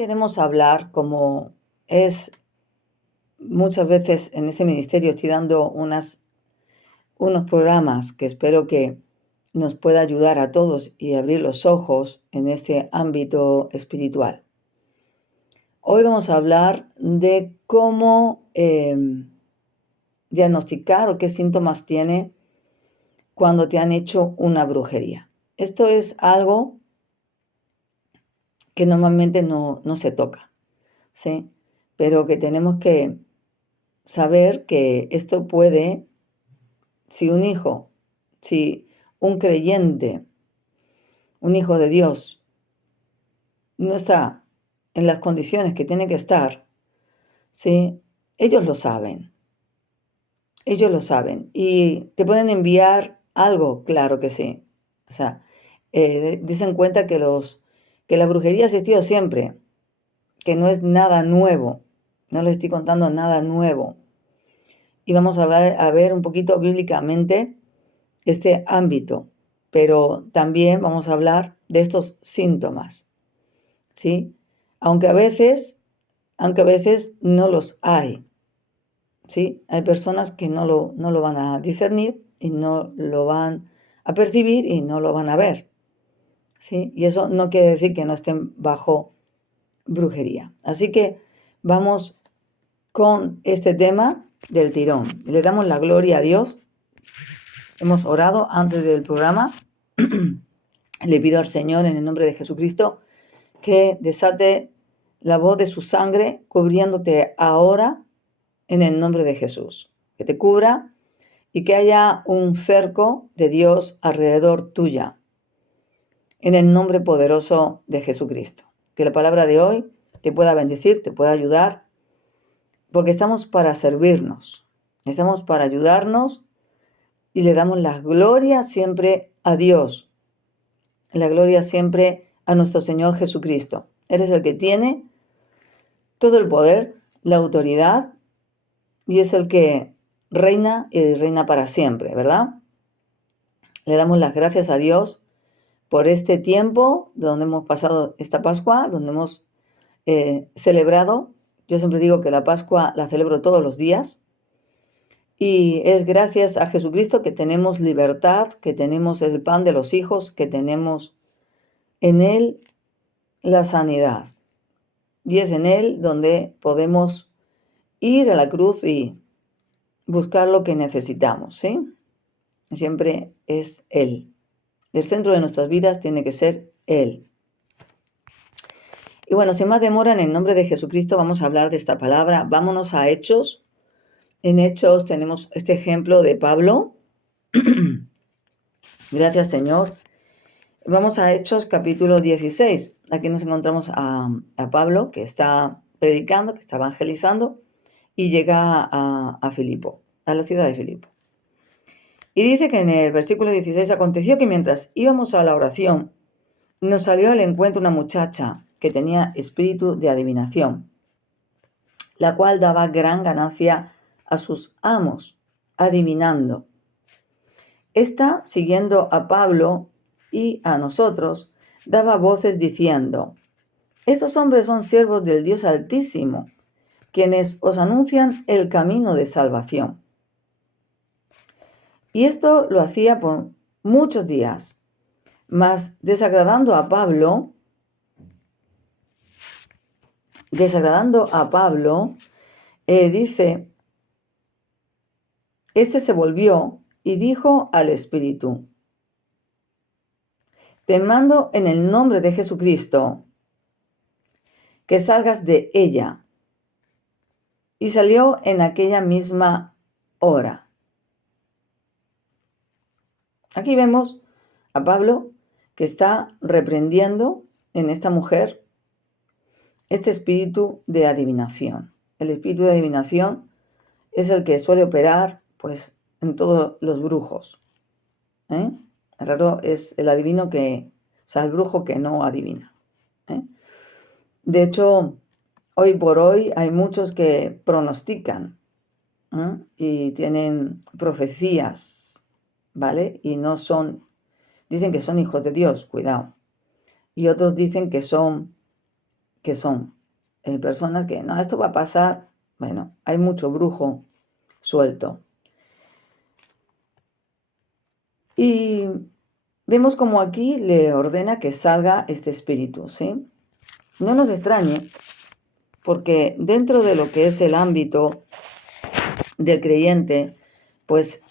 queremos hablar, como es muchas veces en este ministerio, estoy dando unos programas que espero que nos pueda ayudar a todos y abrir los ojos en este ámbito espiritual. Hoy vamos a hablar de cómo diagnosticar o qué síntomas tiene cuando te han hecho una brujería. Esto es algo que normalmente no se toca, ¿sí? Pero que tenemos que saber que esto puede, si un creyente, un hijo de Dios, no está en las condiciones que tiene que estar, ¿sí? Ellos lo saben y te pueden enviar algo, claro que sí. O sea, dicen cuenta que la brujería ha existido siempre, que no es nada nuevo, no les estoy contando nada nuevo. Y vamos a ver un poquito bíblicamente este ámbito, pero también vamos a hablar de estos síntomas, ¿sí? Aunque a veces no los hay, ¿sí? Hay personas que no lo van a discernir y no lo van a percibir y no lo van a ver, ¿sí? Y eso no quiere decir que no estén bajo brujería. Así que vamos con este tema del tirón. Le damos la gloria a Dios. Hemos orado antes del programa. Le pido al Señor en el nombre de Jesucristo que desate la voz de su sangre cubriéndote ahora en el nombre de Jesús. Que te cubra y que haya un cerco de Dios alrededor tuya. En el nombre poderoso de Jesucristo. Que la palabra de hoy te pueda bendecir, te pueda ayudar, porque estamos para servirnos. Estamos para ayudarnos y le damos la gloria siempre a Dios. La gloria siempre a nuestro Señor Jesucristo. Él es el que tiene todo el poder, la autoridad, y es el que reina y reina para siempre, ¿verdad? Le damos las gracias a Dios por este tiempo donde hemos pasado esta Pascua, donde hemos celebrado. Yo siempre digo que la Pascua la celebro todos los días. Y es gracias a Jesucristo que tenemos libertad, que tenemos el pan de los hijos, que tenemos en Él la sanidad. Y es en Él donde podemos ir a la cruz y buscar lo que necesitamos, ¿sí? Siempre es Él. El centro de nuestras vidas tiene que ser Él. Y bueno, sin más demora, en el nombre de Jesucristo vamos a hablar de esta palabra. Vámonos a Hechos. En Hechos tenemos este ejemplo de Pablo. Gracias, Señor. Vamos a Hechos capítulo 16. Aquí nos encontramos a Pablo, que está predicando, que está evangelizando, y llega a Filipo, a la ciudad de Filipo. Y dice que en el versículo 16, aconteció que mientras íbamos a la oración, nos salió al encuentro una muchacha que tenía espíritu de adivinación, la cual daba gran ganancia a sus amos, adivinando. Esta, siguiendo a Pablo y a nosotros, daba voces diciendo: estos hombres son siervos del Dios Altísimo, quienes os anuncian el camino de salvación. Y esto lo hacía por muchos días, mas desagradando a Pablo, dice, este se volvió y dijo al espíritu: te mando en el nombre de Jesucristo que salgas de ella. Y salió en aquella misma hora. Aquí vemos a Pablo que está reprendiendo en esta mujer este espíritu de adivinación. El espíritu de adivinación es el que suele operar, pues, en todos los brujos. Raro es el el brujo que no adivina. De hecho, hoy por hoy hay muchos que pronostican y tienen profecías, ¿vale? Y no son, dicen que son hijos de Dios, cuidado. Y otros dicen que son que son personas que, no, esto va a pasar. Bueno, hay mucho brujo suelto. Y vemos como aquí le ordena que salga este espíritu, ¿sí? No nos extrañe, porque dentro de lo que es el ámbito del creyente, pues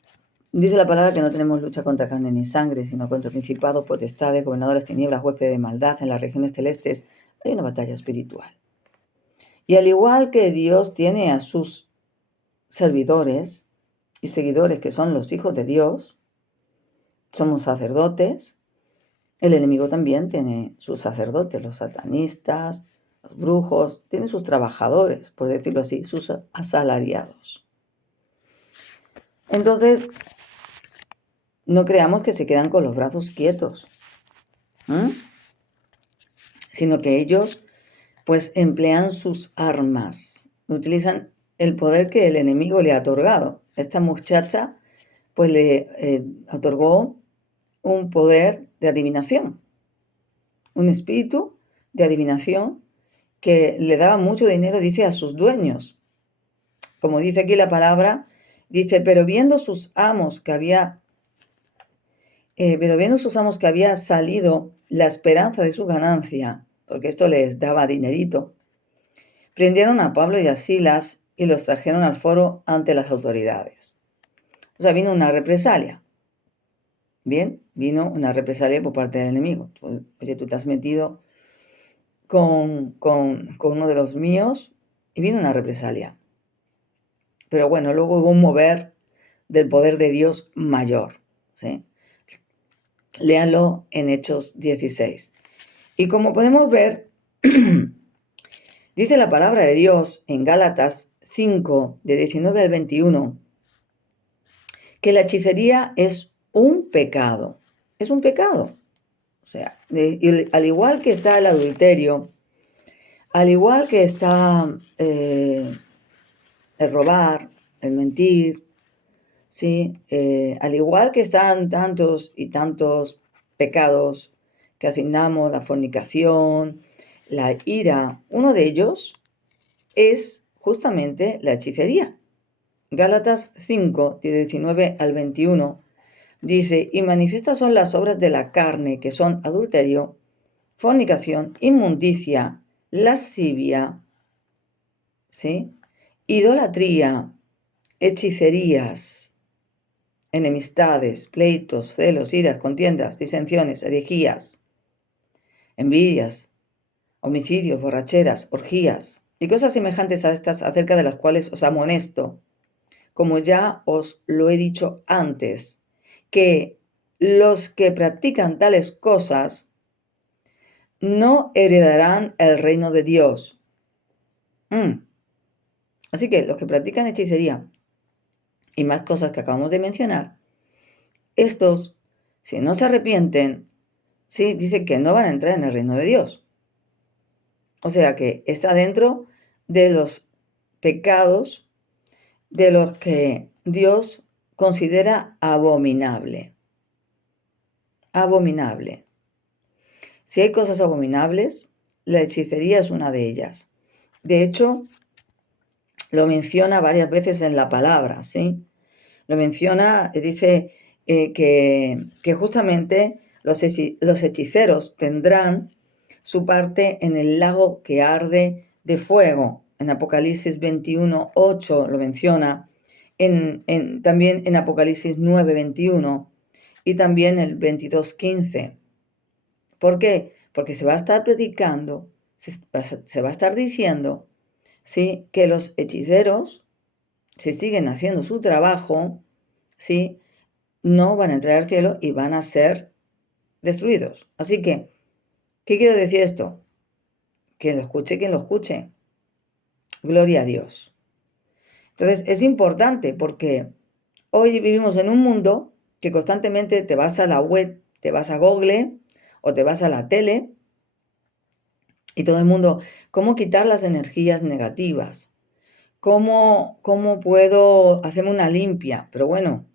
dice la palabra que no tenemos lucha contra carne ni sangre, sino contra principados, potestades, gobernadores, tinieblas, huéspedes de maldad en las regiones celestes. Hay una batalla espiritual. Y al igual que Dios tiene a sus servidores y seguidores que son los hijos de Dios, somos sacerdotes, el enemigo también tiene sus sacerdotes, los satanistas, los brujos, tiene sus trabajadores, por decirlo así, sus asalariados. Entonces, no creamos que se quedan con los brazos quietos, sino que ellos pues emplean sus armas, utilizan el poder que el enemigo le ha otorgado. Esta muchacha pues le otorgó un poder de adivinación, un espíritu de adivinación que le daba mucho dinero, dice, a sus dueños. Como dice aquí la palabra, dice, pero viendo sus amos que había salido la esperanza de su ganancia, porque esto les daba dinerito, prendieron a Pablo y a Silas y los trajeron al foro ante las autoridades. O sea, vino una represalia. Bien, vino una represalia por parte del enemigo. Oye, tú te has metido con uno de los míos y vino una represalia. Pero bueno, luego hubo un mover del poder de Dios mayor, ¿sí? Léanlo en Hechos 16. Y como podemos ver, dice la palabra de Dios en Gálatas 5, de 19 al 21, que la hechicería es un pecado. Es un pecado. O sea, al igual que está el adulterio, al igual que está el robar, el mentir, ¿sí? Al igual que están tantos y tantos pecados que asignamos, la fornicación, la ira, uno de ellos es justamente la hechicería. Gálatas 5, de 19 al 21, dice, y manifiestas son las obras de la carne, que son adulterio, fornicación, inmundicia, lascivia, ¿sí? Idolatría, hechicerías, enemistades, pleitos, celos, iras, contiendas, disensiones, herejías, envidias, homicidios, borracheras, orgías y cosas semejantes a estas, acerca de las cuales os amonesto, como ya os lo he dicho antes, que los que practican tales cosas no heredarán el reino de Dios. Así que los que practican hechicería y más cosas que acabamos de mencionar, estos, si no se arrepienten, sí, dice que no van a entrar en el reino de Dios. O sea que está dentro de los pecados de los que Dios considera abominable. Abominable. Si hay cosas abominables, la hechicería es una de ellas. De hecho, lo menciona varias veces en la palabra, ¿sí? Lo menciona, dice que justamente los hechiceros tendrán su parte en el lago que arde de fuego. En Apocalipsis 21, 8 lo menciona, también en Apocalipsis 9, 21 y también el 22, 15. ¿Por qué? Porque se va a estar predicando, se va a estar diciendo, ¿sí?, que los hechiceros, si siguen haciendo su trabajo, ¿sí?, no van a entrar al cielo y van a ser destruidos. Así que, ¿qué quiero decir esto? Quien lo escuche, quien lo escuche. Gloria a Dios. Entonces, es importante porque hoy vivimos en un mundo que constantemente te vas a la web, te vas a Google o te vas a la tele y todo el mundo, ¿cómo quitar las energías negativas? ¿Cómo puedo hacerme una limpia? Pero bueno,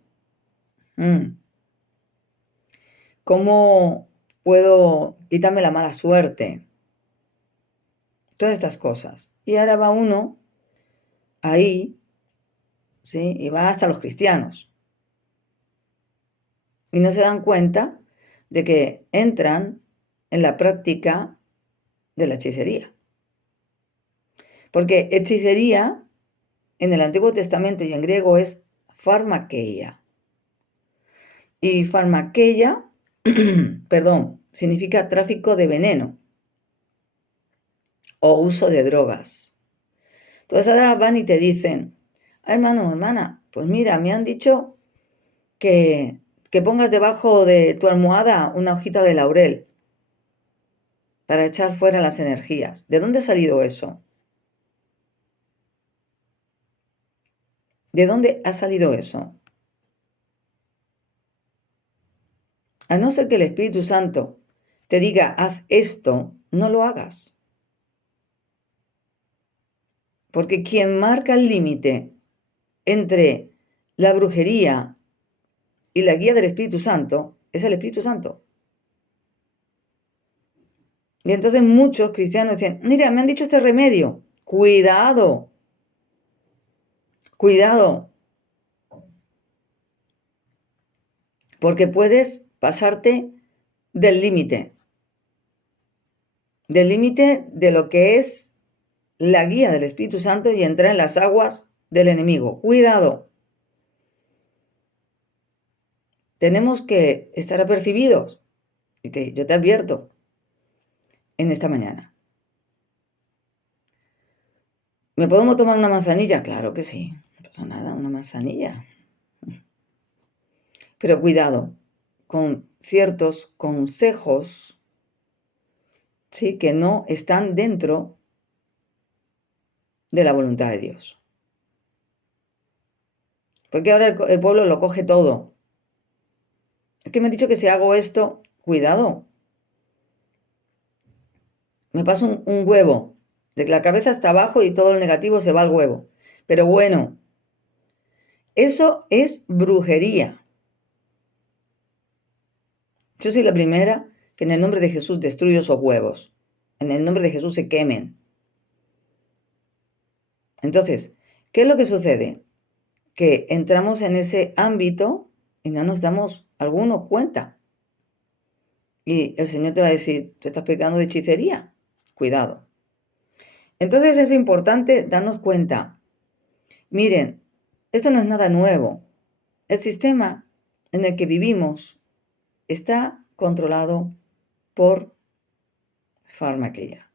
¿cómo puedo quitarme la mala suerte? todas estas cosas. Y ahora va uno ahí, ¿sí? Y va hasta los cristianos. Y no se dan cuenta de que entran en la práctica de la hechicería. Porque hechicería en el Antiguo Testamento y en griego es pharmakeia. Y pharmakeia, perdón, significa tráfico de veneno o uso de drogas. Entonces ahora van y te dicen, hermano, hermana, pues mira, me han dicho que pongas debajo de tu almohada una hojita de laurel para echar fuera las energías. ¿De dónde ha salido eso? ¿De dónde ha salido eso? A no ser que el Espíritu Santo te diga, haz esto, no lo hagas. Porque quien marca el límite entre la brujería y la guía del Espíritu Santo es el Espíritu Santo. Y entonces muchos cristianos dicen, mira, me han dicho este remedio. Cuidado, cuidado. Porque puedes pasarte del límite de lo que es la guía del Espíritu Santo y entrar en las aguas del enemigo. Cuidado. Tenemos que estar apercibidos. Yo te advierto en esta mañana. ¿Me podemos tomar una manzanilla? Claro que sí. No pasa nada, una manzanilla. Pero cuidado con ciertos consejos, ¿sí?, que no están dentro de la voluntad de Dios. Porque ahora el pueblo lo coge todo. Es que me han dicho que si hago esto, cuidado. Me paso un huevo, de que la cabeza está abajo y todo el negativo se va al huevo. Pero bueno, eso es brujería. Yo soy la primera que en el nombre de Jesús destruyo esos huevos. En el nombre de Jesús se quemen. Entonces, ¿qué es lo que sucede? Que entramos en ese ámbito y no nos damos alguno cuenta. Y el Señor te va a decir, tú estás pecando de hechicería. Cuidado. Entonces es importante darnos cuenta. Miren, esto no es nada nuevo. El sistema en el que vivimos está controlado por farmaqueia,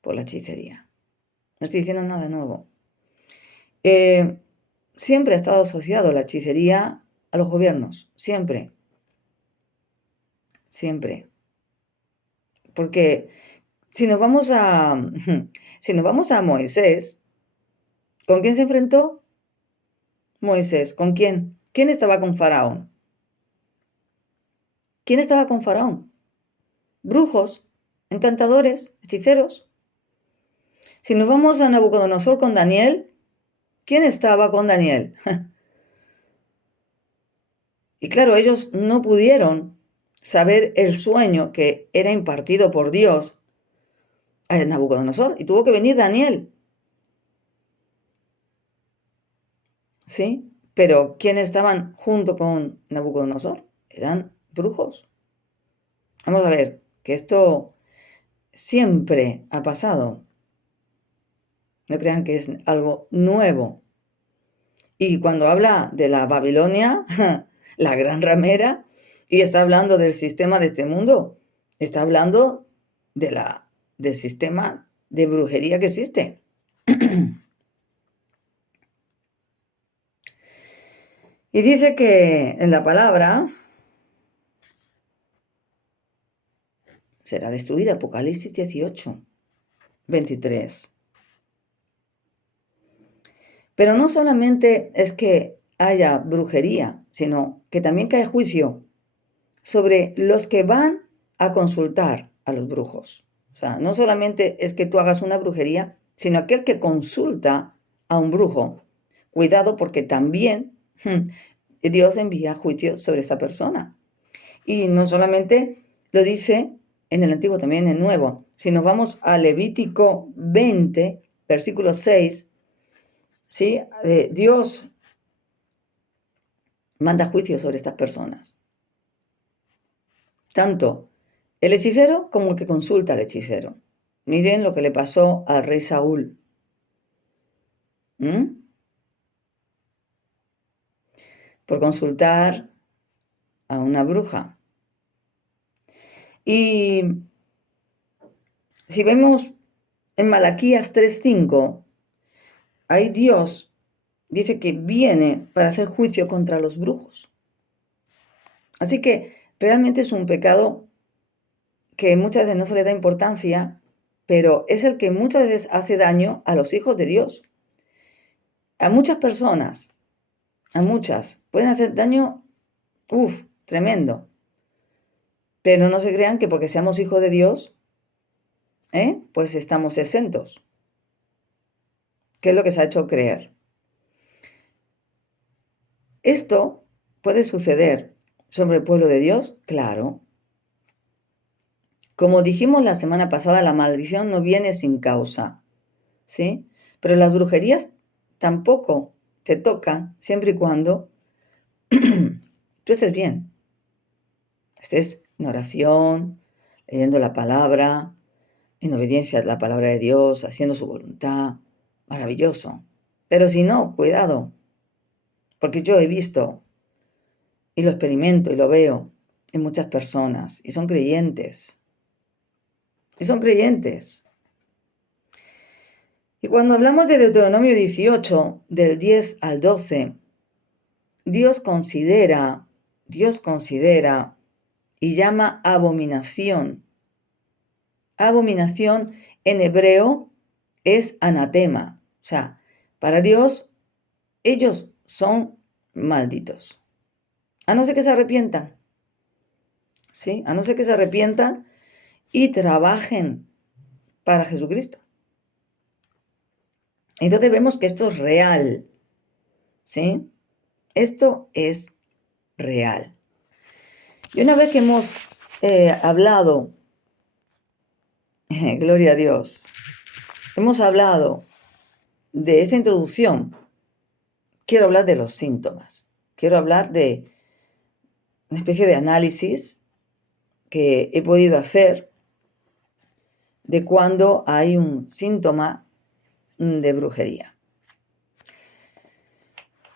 por la hechicería. No estoy diciendo nada nuevo. Siempre ha estado asociado la hechicería a los gobiernos, siempre. Siempre. Porque si nos vamos a Moisés, ¿con quién se enfrentó Moisés? ¿Con quién? ¿Quién estaba con Faraón? ¿Quién estaba con Faraón? Brujos, encantadores, hechiceros. Si nos vamos a Nabucodonosor con Daniel, ¿quién estaba con Daniel? Y claro, ellos no pudieron saber el sueño que era impartido por Dios a Nabucodonosor y tuvo que venir Daniel. ¿Sí? Pero ¿quiénes estaban junto con Nabucodonosor? Eran brujos. Vamos a ver, que esto siempre ha pasado. No crean que es algo nuevo. Y cuando habla de la Babilonia, la gran ramera, y está hablando del sistema de este mundo, está hablando del sistema de brujería que existe. Y dice que en la palabra será destruida, Apocalipsis 18, 23. Pero no solamente es que haya brujería, sino que también cae juicio sobre los que van a consultar a los brujos. O sea, no solamente es que tú hagas una brujería, sino aquel que consulta a un brujo. Cuidado, porque también Dios envía juicio sobre esta persona. Y no solamente lo dice en el Antiguo, también en el Nuevo. Si nos vamos a Levítico 20, versículo 6, ¿sí? Dios manda juicio sobre estas personas. Tanto el hechicero como el que consulta al hechicero. Miren lo que le pasó al rey Saúl. Por consultar a una bruja. Y si vemos en Malaquías 3:5, ahí Dios dice que viene para hacer juicio contra los brujos. Así que realmente es un pecado que muchas veces no se le da importancia, pero es el que muchas veces hace daño a los hijos de Dios. A muchas personas, pueden hacer daño, tremendo. Pero no se crean que porque seamos hijos de Dios, pues estamos exentos. ¿Qué es lo que se ha hecho creer? ¿Esto puede suceder sobre el pueblo de Dios? Claro. Como dijimos la semana pasada, la maldición no viene sin causa, ¿sí? Pero las brujerías tampoco te tocan siempre y cuando tú estés bien. Estés en oración, leyendo la palabra, en obediencia a la palabra de Dios, haciendo su voluntad. Maravilloso. Pero si no, cuidado, porque yo he visto y lo experimento y lo veo en muchas personas y son creyentes. Y son creyentes. Y cuando hablamos de Deuteronomio 18, del 10 al 12, Dios considera y llama abominación. Abominación en hebreo es anatema. O sea, para Dios, ellos son malditos. A no ser que se arrepientan. ¿Sí? A no ser que se arrepientan y trabajen para Jesucristo. Entonces vemos que esto es real. ¿Sí? Esto es real. Y una vez que hemos hablado, gloria a Dios, hemos hablado de esta introducción, quiero hablar de los síntomas. Quiero hablar de una especie de análisis que he podido hacer de cuando hay un síntoma de brujería.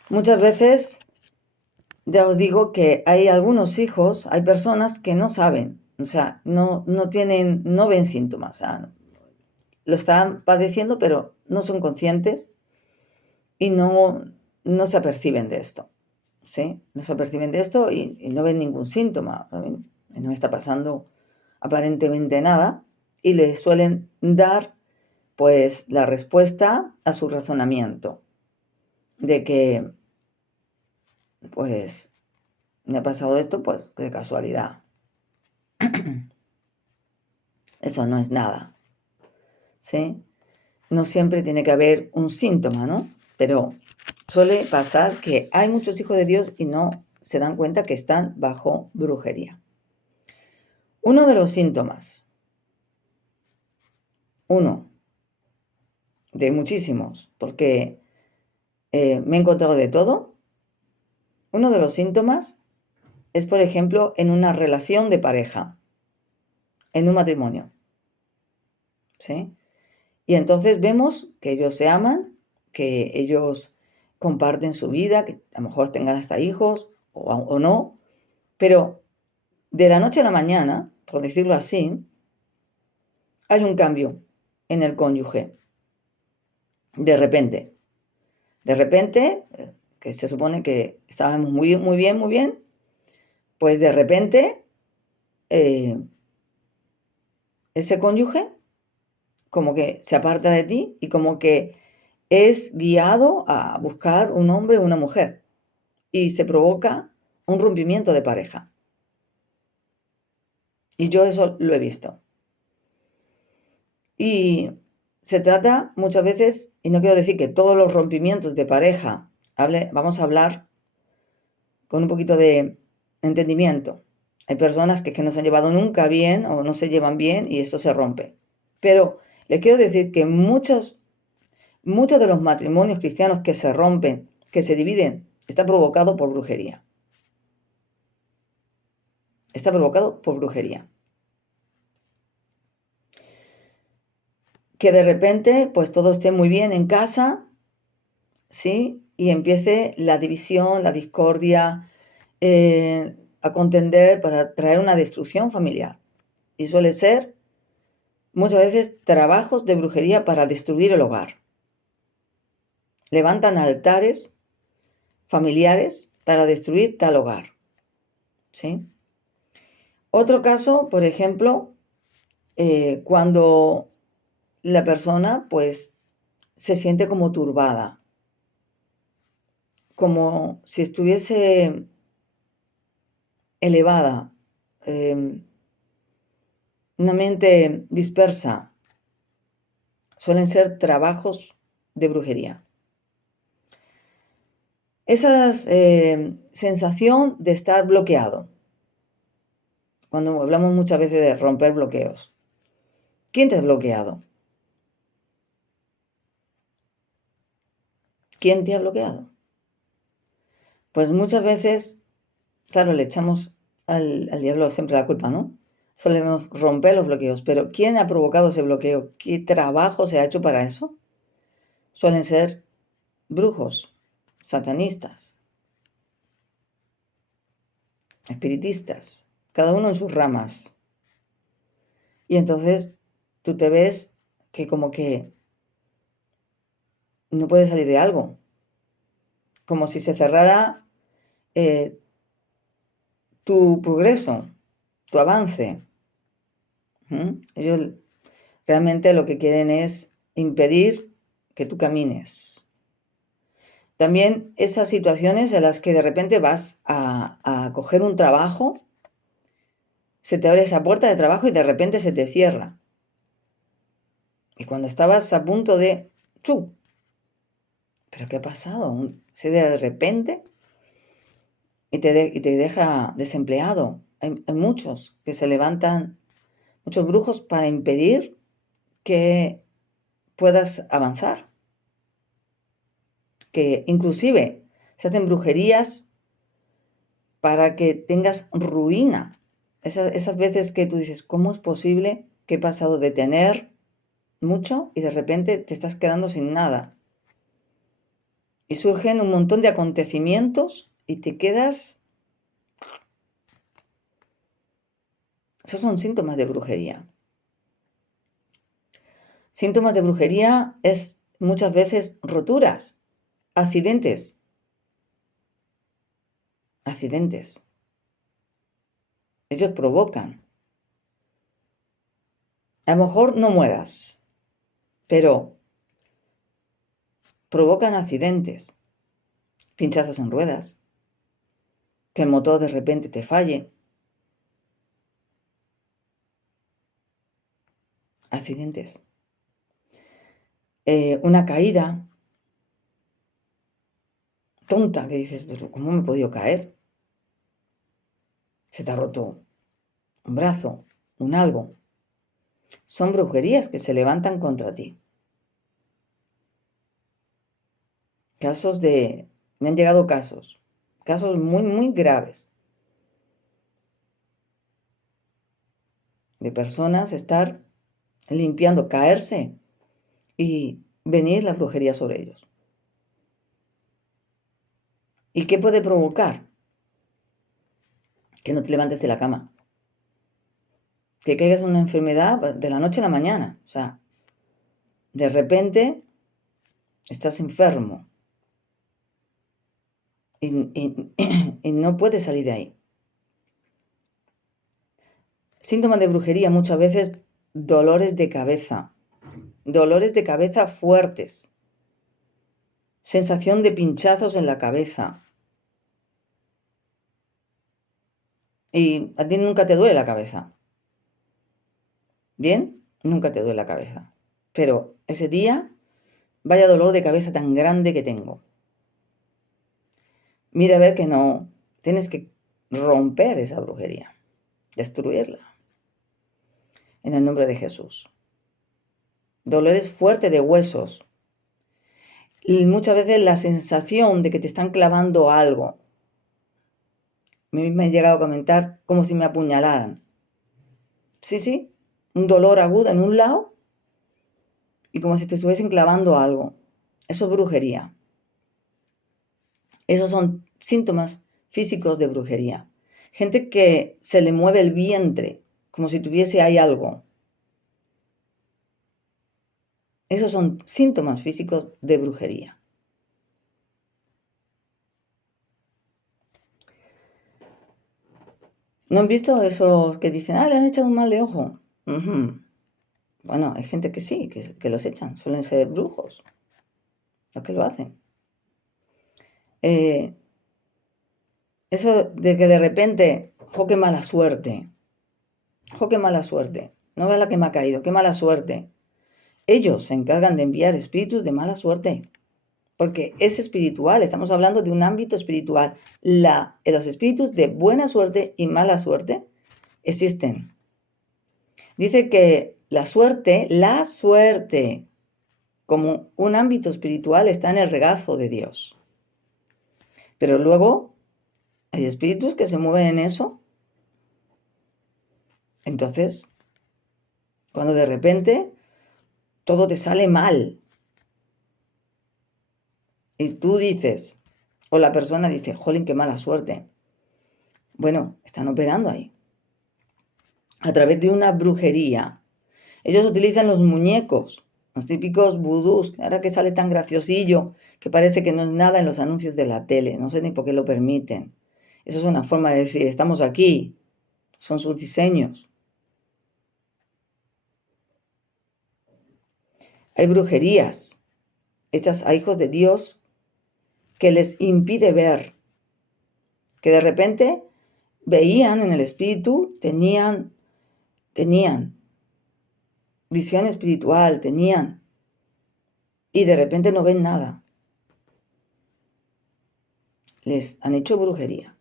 Muchas veces, ya os digo que hay algunos hijos, hay personas que no saben, o sea, no ven síntomas, o sea, lo están padeciendo, pero no son conscientes y no se aperciben de esto, ¿sí? No se aperciben de esto y no ven ningún síntoma. A mí no me está pasando aparentemente nada y les suelen dar, pues, la respuesta a su razonamiento de que, pues, me ha pasado esto, pues, de casualidad. Eso no es nada, ¿sí? No siempre tiene que haber un síntoma, ¿no? Pero suele pasar que hay muchos hijos de Dios y no se dan cuenta que están bajo brujería. Uno de los síntomas, uno de muchísimos, porque me he encontrado de todo. Uno de los síntomas es, por ejemplo, en una relación de pareja, en un matrimonio, ¿sí? Y entonces vemos que ellos se aman, que ellos comparten su vida, que a lo mejor tengan hasta hijos o no, pero de la noche a la mañana, por decirlo así, hay un cambio en el cónyuge. De repente, que se supone que estábamos muy bien, pues de repente ese cónyuge como que se aparta de ti y como que es guiado a buscar un hombre o una mujer y se provoca un rompimiento de pareja. Y yo eso lo he visto. Y se trata muchas veces, y no quiero decir que todos los rompimientos de pareja, vamos a hablar con un poquito de entendimiento. Hay personas que no se han llevado nunca bien o no se llevan bien y esto se rompe. Pero les quiero decir que muchos de los matrimonios cristianos que se rompen, que se dividen, está provocado por brujería. Está provocado por brujería. Que de repente, pues todo esté muy bien en casa, ¿sí? Y empiece la división, la discordia, a contender para traer una destrucción familiar. Y suele ser muchas veces trabajos de brujería para destruir el hogar. Levantan altares familiares para destruir tal hogar, ¿sí? Otro caso, por ejemplo, cuando la persona pues se siente como turbada, como si estuviese elevada, una mente dispersa, suelen ser trabajos de brujería. Esa sensación de estar bloqueado, cuando hablamos muchas veces de romper bloqueos, ¿quién te ha bloqueado? ¿Quién te ha bloqueado? Pues muchas veces, claro, le echamos al diablo siempre la culpa, ¿no? Solemos romper los bloqueos, pero ¿quién ha provocado ese bloqueo? ¿Qué trabajo se ha hecho para eso? Suelen ser brujos, satanistas, espiritistas, cada uno en sus ramas. Y entonces tú te ves que como que no puedes salir de algo, como si se cerrara tu progreso, tu avance. Ellos realmente lo que quieren es impedir que tú camines. También esas situaciones en las que de repente vas a coger un trabajo, se te abre esa puerta de trabajo y de repente se te cierra. Y cuando estabas a punto de... ¡Chu! ¿Pero qué ha pasado? Se de repente y te deja desempleado. Hay muchos que se levantan, muchos brujos para impedir que puedas avanzar. Que inclusive se hacen brujerías para que tengas ruina. Esas veces que tú dices, ¿cómo es posible que he pasado de tener mucho y de repente te estás quedando sin nada? Y surgen un montón de acontecimientos y te quedas... Esos son síntomas de brujería. Síntomas de brujería es muchas veces roturas, accidentes. Accidentes. Ellos provocan. A lo mejor no mueras, pero provocan accidentes. Pinchazos en ruedas. Que el motor de repente te falle. Accidentes. Una caída tonta que dices, pero ¿cómo me he podido caer? Se te ha roto un brazo, un algo. Son brujerías que se levantan contra ti. Casos de... Me han llegado casos muy, muy graves. De personas estar limpiando, caerse y venir la brujería sobre ellos. ¿Y qué puede provocar? Que no te levantes de la cama. Que caigas en una enfermedad de la noche a la mañana. O sea, de repente estás enfermo y no puedes salir de ahí. Síntomas de brujería, muchas veces dolores de cabeza fuertes, sensación de pinchazos en la cabeza. Y a ti nunca te duele la cabeza. ¿Bien? Nunca te duele la cabeza. Pero ese día, vaya dolor de cabeza tan grande que tengo. Mira a ver que no, tienes que romper esa brujería. destruirla. En el nombre de Jesús. Dolores fuertes de huesos. Y muchas veces la sensación de que te están clavando algo. A mí me han llegado a comentar como si me apuñalaran. Sí, un dolor agudo en un lado y como si te estuviesen clavando algo. Eso es brujería. Esos son síntomas físicos de brujería. Gente que se le mueve el vientre como si tuviese ahí algo. Esos son síntomas físicos de brujería. ¿No han visto esos que dicen, le han echado un mal de ojo? Bueno, hay gente que sí, que los echan. Suelen ser brujos los que lo hacen. Eso de que de repente, qué mala suerte. Qué mala suerte. No veas la que me ha caído, qué mala suerte. Ellos se encargan de enviar espíritus de mala suerte. Porque es espiritual, estamos hablando de un ámbito espiritual. Los espíritus de buena suerte y mala suerte existen. Dice que la suerte, como un ámbito espiritual, está en el regazo de Dios. Pero luego hay espíritus que se mueven en eso. Entonces, cuando de repente todo te sale mal, y tú dices, o la persona dice, jolín, qué mala suerte. Bueno, están operando ahí. A través de una brujería. Ellos utilizan los muñecos, los típicos vudús, ahora que sale tan graciosillo, que parece que no es nada en los anuncios de la tele. No sé ni por qué lo permiten. Eso es una forma de decir, estamos aquí. Son sus diseños. Hay brujerías hechas a hijos de Dios que les impide ver, que de repente veían en el espíritu, tenían visión espiritual, y de repente no ven nada. Les han hecho brujería.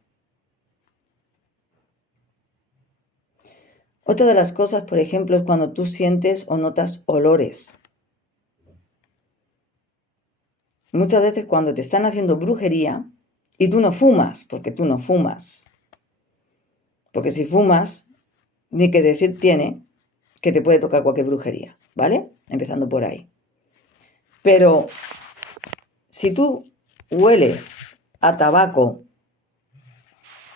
Otra de las cosas, por ejemplo, es cuando tú sientes o notas olores. Muchas veces cuando te están haciendo brujería y tú no fumas, porque si fumas, ni que decir tiene que te puede tocar cualquier brujería, ¿vale? Empezando por ahí. Pero si tú hueles a tabaco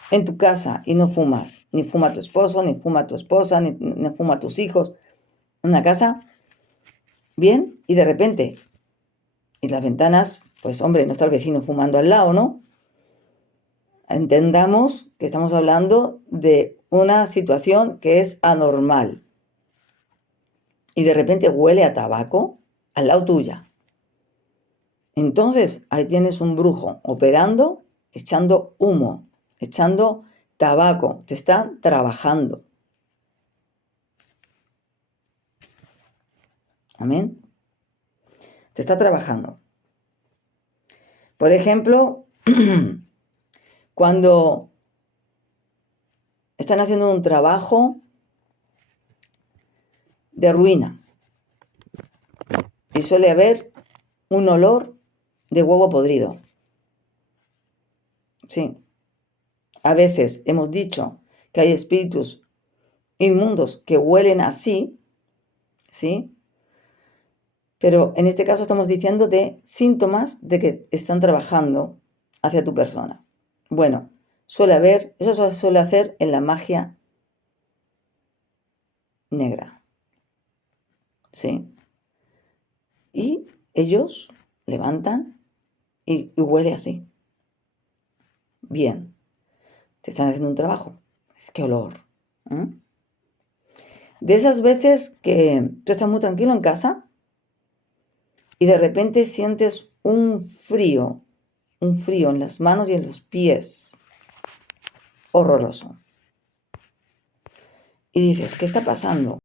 en tu casa y no fumas, ni fuma tu esposo, ni fuma tu esposa, ni fuma tus hijos, una casa, bien, y de repente, y las ventanas, pues hombre, no está el vecino fumando al lado, ¿no? Entendamos que estamos hablando de una situación que es anormal. Y de repente huele a tabaco al lado tuya. Entonces, ahí tienes un brujo operando, echando humo, echando tabaco, te están trabajando. Amén. Te está trabajando. Por ejemplo, cuando están haciendo un trabajo de ruina y suele haber un olor de huevo podrido. Sí. A veces hemos dicho que hay espíritus inmundos que huelen así, ¿sí? Pero en este caso estamos diciendo de síntomas de que están trabajando hacia tu persona. Bueno, eso se suele hacer en la magia negra. ¿Sí? Y ellos levantan y huele así. Bien. Te están haciendo un trabajo. ¡Qué olor! De esas veces que tú estás muy tranquilo en casa y de repente sientes un frío en las manos y en los pies. Horroroso. Y dices, ¿qué está pasando?